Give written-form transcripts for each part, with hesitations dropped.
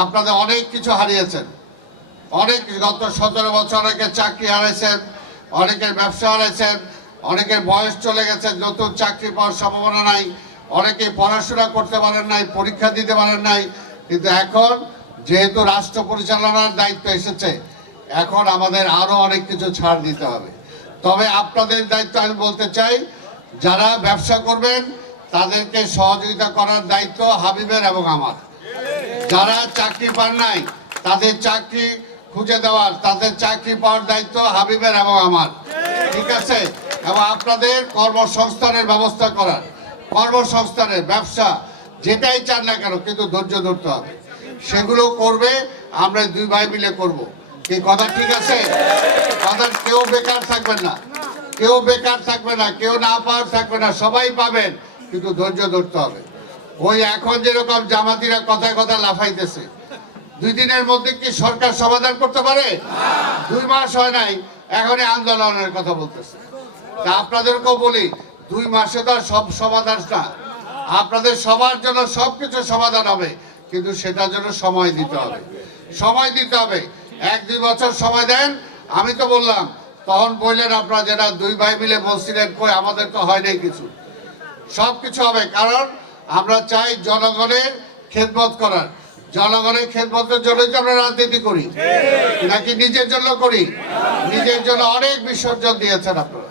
আপনাদের অনেক কিছু হারিয়েছেন, অনেক গত 17 বছর অনেকে চাকরি হারিয়েছেন, অনেকের ব্যবসা হারিয়েছেন, অনেকের বয়স চলে গেছে, নতুন চাকরি পাওয়ার সম্ভাবনা নাই, অনেকে পড়াশোনা করতে পারেন নাই, পরীক্ষা দিতে পারেন নাই। কিন্তু এখন যেহেতু রাষ্ট্র পরিচালনার দায়িত্ব এসেছে, এখন আমাদের আরো অনেক কিছু ছাড় দিতে হবে। তবে আপনাদের দায়িত্ব আমি বলতে চাই, যারা ব্যবসা করবেন তাদেরকে সহযোগিতা করার দায়িত্ব হাবিবের এবং আমার। যারা চাকরি পান নাই তাদের চাকরি খুঁজে দেওয়ার, তাদের চাকরি পাওয়ার দায়িত্ব হাবিবের এবং আমার, ঠিক আছে? এবং আপনাদের কর্মসংস্থানের ব্যবস্থা করার, কর্মসংস্থানের ব্যবসা যেটাই চান না কেন, কিন্তু ধৈর্য ধরতে হবে। সেগুলো করবে, আমরা দুই ভাই মিলে করব। কি কথা ঠিক আছে? কথা, কেউ বেকার থাকবেন না, কেউ বেকার থাকবে না, কেউ না পাওয়ার থাকবে না, সবাই পাবেন, কিন্তু ধৈর্য ধরতে হবে। ওই এখন যেরকম জামাতিরা কথায় কথা লাফাইতেছে, 2 দিনের মধ্যে কি সরকার সমাধান করতে পারে? 2 মাস হয় নাই, এখনই আন্দোলনের কথা বলতেছে। তা আপনাদেরকেও বলি, 2 মাসে তো সব সমাধান না। আপনাদের সবার জন্য সবকিছু সমাধান হবে, কিন্তু সেটার জন্য সময় দিতে হবে, সময় দিতে হবে। 1-2 বছর সময় দেন। আমি তো বললাম, তখন বললেন আপনারা যারা 2 ভাই মিলে বলছিলেন, কই আমাদের তো হয় নাই কিছু। সব কিছু হবে, কারণ আমরা চাই জনগণের খেদমত করার। জনগণের খেদমতের জন্যই তো আমরা রাজনীতি করি, নাকি নিজের জন্য করি? নিজের জন্য অনেক বিসর্জন দিয়েছেন আপনারা,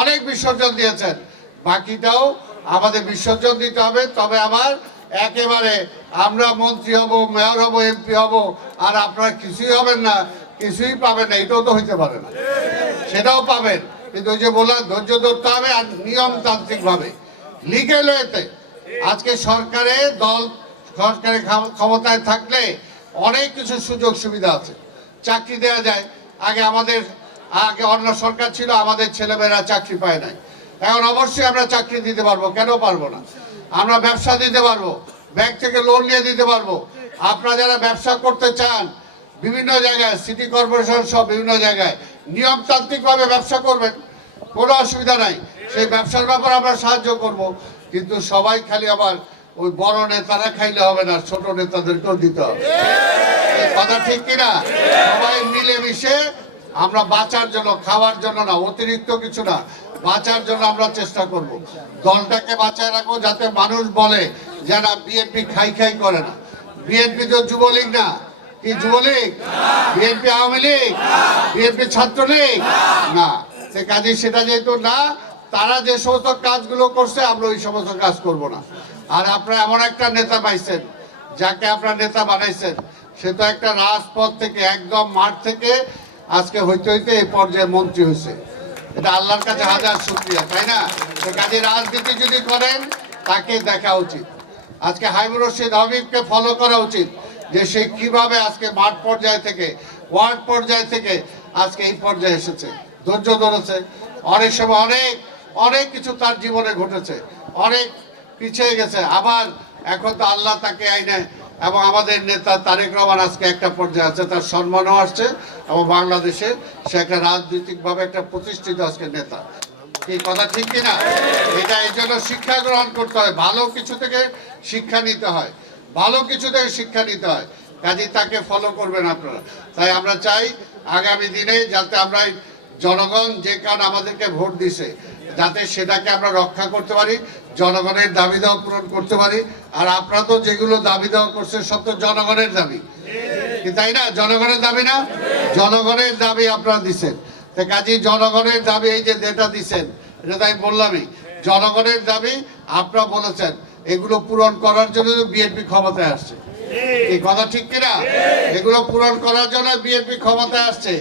অনেক বিসর্জন দিয়েছেন। বাকিটাও আমাদের বিসর্জন দিতে হবে। তবে আবার একেবারে আমরা মন্ত্রী হব, মেয়র হব, এমপি হব, আর আপনারা কিছুই হবেন না, কিছুই পাবেন না, এটাও তো হইতে পারে না। সেটাও পাবেন, কিন্তু ওই যে বললাম, ধৈর্য ধরতে হবে। আর নিয়মতান্ত্রিক ভাবে, লিগেল ওয়েতে। আজকে সরকারের দল, সরকারের ক্ষমতায় থাকলে অনেক কিছু সুযোগ সুবিধা আছে, চাকরি দেওয়া যায়। আগে অন্য সরকার ছিল, আমাদের ছেলেমেয়েরা চাকরি পায় নাই। এখন অবশ্যই আমরা চাকরি দিতে পারবো, কেন পারবো না? আমরা ব্যবসা দিতে পারবো, ব্যাংক থেকে লোন নিয়ে দিতে পারবো। আপনারা যারা ব্যবসা করতে চান, বিভিন্ন জায়গায়, সিটি কর্পোরেশন সব বিভিন্ন জায়গায় নিয়মতান্ত্রিকভাবে ব্যবসা করবেন, কোনো অসুবিধা নাই। সেই ব্যবসার ব্যাপারে আমরা সাহায্য করব। কিন্তু সবাই খালি আবার ওই বড় নেতারা খাইলে হবে না, ছোট নেতাদেরকেও দিতে হবে। কথা ঠিক কিনা? সবাই মিলেমিশে আমরা বাঁচার জন্য, খাওয়ার জন্য না, অতিরিক্ত কিছু না, বাঁচার জন্য আমরা চেষ্টা করব। দলটাকে বাঁচায় রাখবো, যাতে মানুষ বলে যে না, বিএনপি খাই খাই করে না। বিএনপি তো যুবলীগ না, কি যুবলীগ? বিএনপি আওয়ামী লীগ? বিএনপি ছাত্রলীগ না। সে কাজে সেটা যেহেতু না, তারা যে সমস্ত কাজগুলো করছে আমরা ওই সমস্ত কাজ করব না। আর আপনারা এমন একটা নেতা পাইছেন, যাকে আপনারা নেতা বানাইছেন, সে তো একটা রাজপথ থেকে, একদম মাঠ থেকে আজকে হইতে হইতে এই পর্যায়ে মন্ত্রী হয়েছে। এটা আল্লাহর কাছে হাজার শুকরিয়া, তাই না? সে কাজে রাজনীতি যদি করেন, তাকে দেখা উচিত। আজকে হাবিবুর রশিদ হাবিবকে ফলো করা উচিত, যে সে কিভাবে আজকে মাঠ পর্যায় থেকে, ওয়ার্ড পর্যায় থেকে আজকে এই পর্যায়ে এসেছে, ধৈর্য ধরেছে। অনেক সময় অনেক কিছু তার জীবনে ঘটেছে, অনেক পিছিয়ে গেছে, আবার এখন তো আল্লাহ তাকে আইনে, এবং আমাদের নেতা তারেক রহমান আজকে একটা পর্যায়ে আছে, তার সম্মানও আসছে, এবং বাংলাদেশে সে একটা রাজনৈতিকভাবে একটা প্রতিষ্ঠিত আজকে নেতা। এই কথা ঠিক কিনা? এটা এই জন্য শিক্ষা গ্রহণ করতে হয়, ভালো কিছু থেকে শিক্ষা নিতে হয়, ভালো কিছু থেকে শিক্ষা নিতে হয়। কাজে তাকে ফলো করবেন আপনারা। তাই আমরা চাই আগামী দিনে যাতে আমরা জনগণ যে কারণ আমাদেরকে ভোট দিছে, যাতে সেটাকে আমরা রক্ষা করতে পারি, জনগণের দাবি দাওয়া পূরণ করতে পারি। আর আপনারা তো যেগুলো দাবি দাওয়া করছেন সব তো জনগণের দাবি, তাই না? জনগণের দাবি না? জনগণের দাবি আপনারা দিচ্ছেন। তো কাজে জনগণের দাবি, এই যে যেটা দিচ্ছেন, এটা তো আমি বললামই, জনগণের দাবি আপনারা বলেছেন, এগুলো পূরণ করার জন্য বিএনপি ক্ষমতায় আসছে। এই কথা ঠিক কিনা? এগুলো পূরণ করার জন্য বিএনপি ক্ষমতায় আসছে।